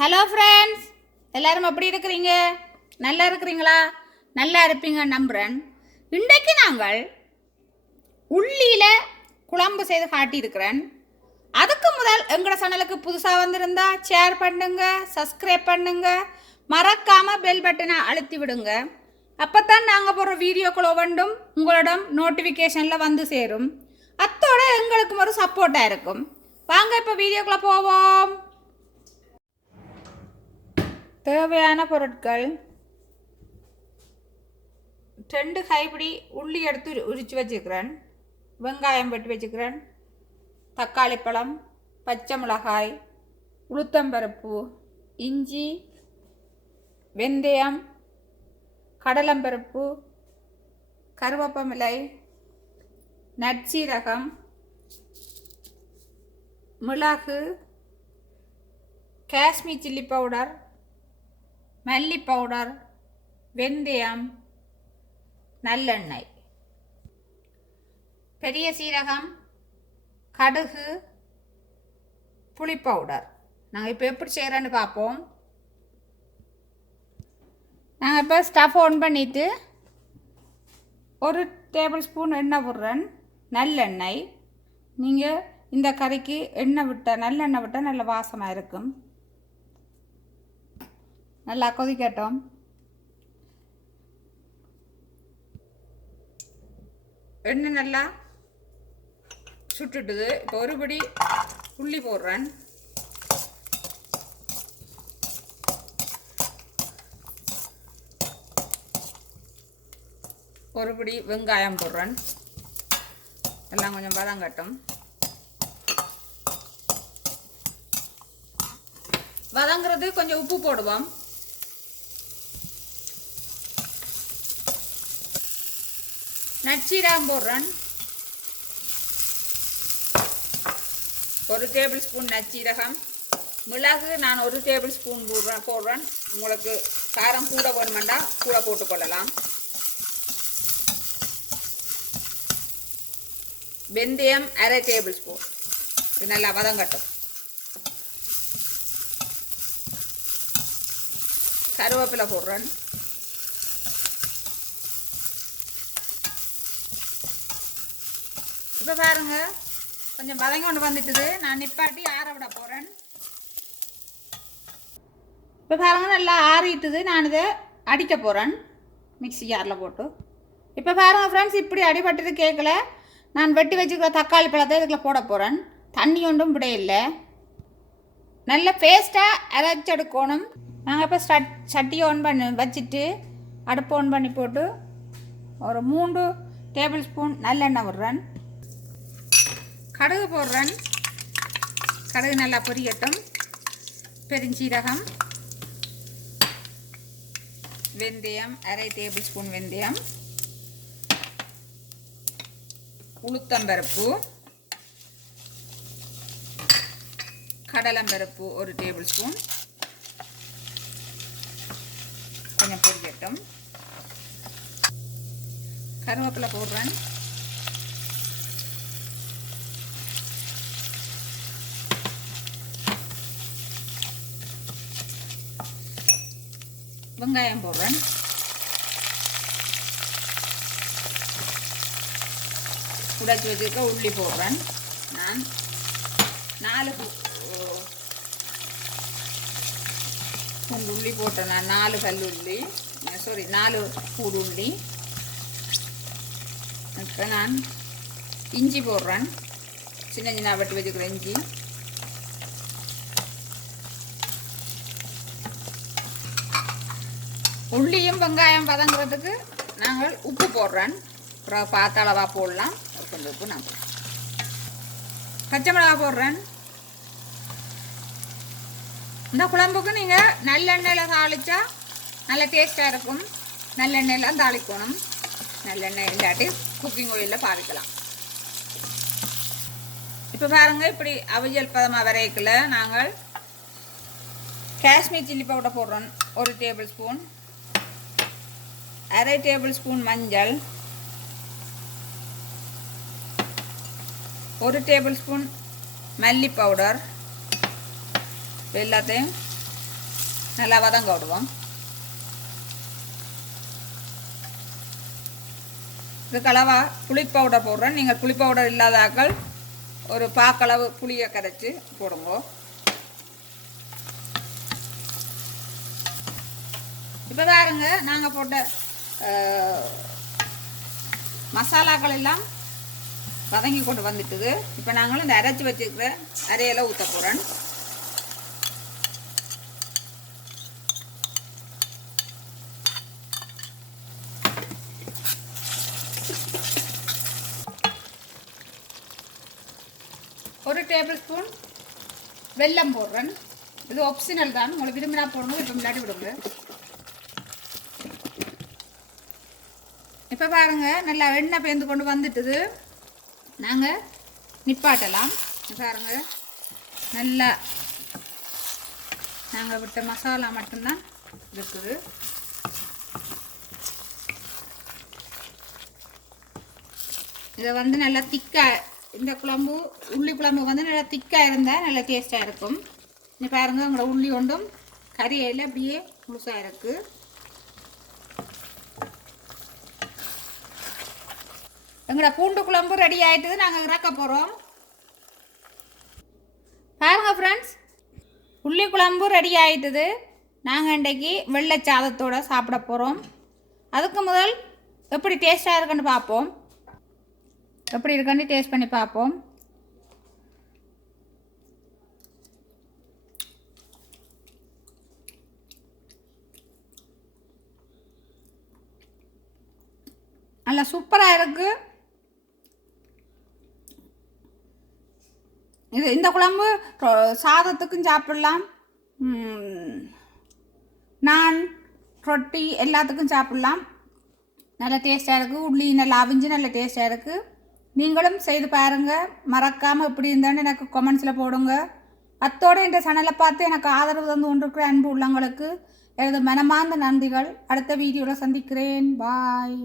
Hello friends எல்லாரும் எப்படி இருக்கிறீங்க? நல்லா இருக்கிறீங்களா? நல்லா இருப்பீங்க நம்புறேன். இன்றைக்கு நாங்கள் உள்ளியில் குழம்பு செய்து காட்டியிருக்கிறேன். அதுக்கு முதல் எங்களோட சேனலுக்கு புதுசாக வந்திருந்தா ஷேர் பண்ணுங்க சப்ஸ்கிரைப் பண்ணுங்க. மறக்காமல் பெல் பட்டனை அழுத்தி விடுங்க. அப்போ தான் நாங்கள் போடுற வீடியோக்கள் ஒவ்வொன்றும் உங்களிடம் நோட்டிஃபிகேஷனில் வந்து சேரும். அத்தோட எங்களுக்கும் ஒரு சப்போர்ட்டாக இருக்கும். வாங்க இப்போ வீடியோக்குள்ளே போவோம். தேவையான பொருட்கள் ரெண்டு கைப்பிடி உள்ளி எடுத்து உரித்து வச்சுக்கிறேன். வெங்காயம் வெட்டி வச்சுக்கிறேன். தக்காளி பழம் பச்சை மிளகாய் உளுத்தம்பருப்பு இஞ்சி வெந்தயம் கடலம்பருப்பு கருவேப்பமிலை நற்சீரகம் மிளகு காஷ்மீர் சில்லி பவுடர் மல்லி பவுடர் வெந்தயம் நல்லெண்ணெய். பெரிய சீரகம் கடுகு புளி பவுடர் நாங்கள் இப்போ எப்படி செய்கிறேன்னு பார்ப்போம். நாங்கள் இப்போ ஸ்டவ் ஆன் பண்ணிவிட்டு ஒரு டேபிள் ஸ்பூன் எண்ணெய் விடுறேன். நல்லெண்ணெய். நீங்கள் இந்த கறிக்கு எண்ணெய் விட்ட நல்லெண்ணெய் விட்டால் நல்ல வாசமாக இருக்கும். நல்லா கொதிக்கட்டும் எண்ணெய் நல்லா சுட்டுட்டுது. இப்போ ஒருபடி புள்ளி போடுறேன். ஒருபடி வெங்காயம் போடுறேன். எல்லாம் கொஞ்சம் வதங்கட்டும் வதங்கிறது கொஞ்சம் உப்பு போடுவோம். நச்சீரகம் போடுறேன். ஒரு டேபிள் ஸ்பூன் நச்சீரகம் மிளகு நான் ஒரு டேபிள் ஸ்பூன் போடுறேன் போடுறேன். உங்களுக்கு காரம் கூட வேணுமெண்டா கூட போட்டுக்கொள்ளலாம் வெந்தயம் அரை டேபிள் ஸ்பூன் இது நல்லா வதங்கட்டும். கருவேப்பிலை போடுறேன். இப்போ பாருங்க. கொஞ்சம் வதங்கி கொண்டு வந்துட்டுது. நான் நிப்பாட்டி ஆற விட போகிறேன் இப்போ பாருங்க நல்லா ஆறிட்டுது. நான் இதை அடிக்க போகிறேன் மிக்ஸி ஜாரில் போட்டு. இப்போ பாருங்கள் ஃப்ரெண்ட்ஸ் இப்படி அடிபட்டது கேட்கல நான் வெட்டி வச்சுக்கிற தக்காளி பழத்தை இதுக்குள்ள போட போகிறேன் தண்ணி ஒன்றும் விட இல்லை. நல்ல பேஸ்ட்டாக அரைச்செடுக்கணும் நாங்கள் இப்போ ஸ்டட் சட்டி ஆன் பண்ணி வச்சுட்டு அடுப்பு ஆன் பண்ணி போட்டு ஒரு மூன்று டேபிள் ஸ்பூன் நல்லெண்ணெய் விடுறேன். கடுகு போடுறேன். கடுகு நல்லா பொரியட்டும். பெருஞ்சீரகம். வெந்தயம் அரை டேபிள் ஸ்பூன் வெந்தயம். உளுத்தம்பருப்பு. கடலம்பருப்பு ஒரு டேபிள் ஸ்பூன். கொஞ்சம் பொரியட்டும். கருவேப்பிலை போடுறேன். வெங்காயம் போடுறேன். உடைச்சி வச்சுருக்க உள்ளி போடுறேன். நான் நாலு பு- பூண்டு உள்ளி போட்டேன். நான் நாலு கல் உள்ளி. சாரி நாலு பூடு உள்ளி. இப்போ நான் இஞ்சி போடுறேன். சின்ன சின்ன வெட்டி வச்சுக்கிற இஞ்சி. உள்ளியும் வெங்காயம் வதங்குறதுக்கு நாங்கள் உப்பு போடுறேன். அப்புறம் பார்த்த அளவாக போடலாம். கொஞ்சம் உப்பு நான் போடுறேன். பச்சை மிளகா போடுறேன். இந்த குழம்புக்கு நீங்கள் நல்லெண்ணெயில் தாளிச்சா நல்ல டேஸ்ட்டாக இருக்கும். நல்லெண்ணெயில் தாளிக்கணும். நல்லெண்ணெய் இல்லாட்டி குக்கிங் ஆயிலில் பாவிக்கலாம். இப்போ பாருங்க இப்படி அவியல் பதமாக வரைக்கல நாங்கள் காஷ்மீர் சில்லி பவுடர் போடுறோம். ஒரு டேபிள் ஸ்பூன் அரை டேபிள் ஸ்பூன் மஞ்சள். ஒரு டேபிள் ஸ்பூன் மல்லி பவுடர். எல்லாத்தையும் நல்லா வதங்க விடுவோம். இதுக்கு புளி பவுடர் போடுறேன். நீங்கள் புளி பவுடர் இல்லாதாக்கள் ஒரு பாக்களவு புளியை கரைச்சி போடுங்க. இப்போ பாருங்க நாங்கள் போட்ட மசாலாக்கள் எல்லாம் வதங்கி கொண்டு வந்துட்டுது. இப்போ நாங்களும் இந்த அரைச்சி வச்சுருக்கிற அரையில ஊற்ற போகிறேன் ஒரு டேபிள் ஸ்பூன் வெல்லம் போடுறேன். இது ஆப்ஷனல் தான். உங்களுக்கு விரும்பினா போடணும் இப்போ முன்னாடி விடுங்க. இப்போ பாருங்கள் நல்லா எண்ணெய் பேந்து கொண்டு வந்துட்டுது. நாங்கள் நிப்பாட்டலாம். பாருங்கள் நல்லா நாங்கள் விட்ட மசாலா மட்டும்தான் இருக்குது. இதை வந்து நல்லா திக்காக இந்த குழம்பு உள்ளி குழம்பு வந்து நல்லா திக்காக இருந்தால் நல்லா டேஸ்ட்டாக இருக்கும். இங்க பாருங்கள் உங்களோட உள்ளி ஒன்றும் கறியில் அப்படியே முழுசாக இருக்குது எங்களோட பூண்டு குழம்பு ரெடி ஆகிட்டது நாங்கள் இறக்க போகிறோம் பாருங்க ஃப்ரெண்ட்ஸ் உள்ளி குழம்பு ரெடி ஆகிட்டது நாங்கள் இன்றைக்கி வெள்ளை சாதத்தோட சாப்பிட போகிறோம் அதுக்கு முதல் எப்படி டேஸ்ட்டாக இருக்குன்னு பார்ப்போம். எப்படி இருக்குன்னு டேஸ்ட் பண்ணி பார்ப்போம். நல்லா சூப்பராக இருக்குது இது இந்த குழம்பு சாதத்துக்கும் சாப்பிடலாம். நான் ரொட்டி எல்லாத்துக்கும் சாப்பிடலாம். நல்ல டேஸ்ட்டாக இருக்குது உள்ளி நல்லா அவிஞ்சு நல்ல டேஸ்ட்டாக இருக்குது நீங்களும் செய்து பாருங்கள் மறக்காமல் எப்படி இருந்தான்னு எனக்கு கமெண்ட்ஸில் போடுங்க. அத்தோடு இந்த சேனலை பார்த்து எனக்கு ஆதரவு தந்து கொண்டிருக்கிற அன்பு உள்ளங்களுக்கு எனது மனமார்ந்த நன்றிகள். அடுத்த வீடியோவில் சந்திக்கிறேன். பாய்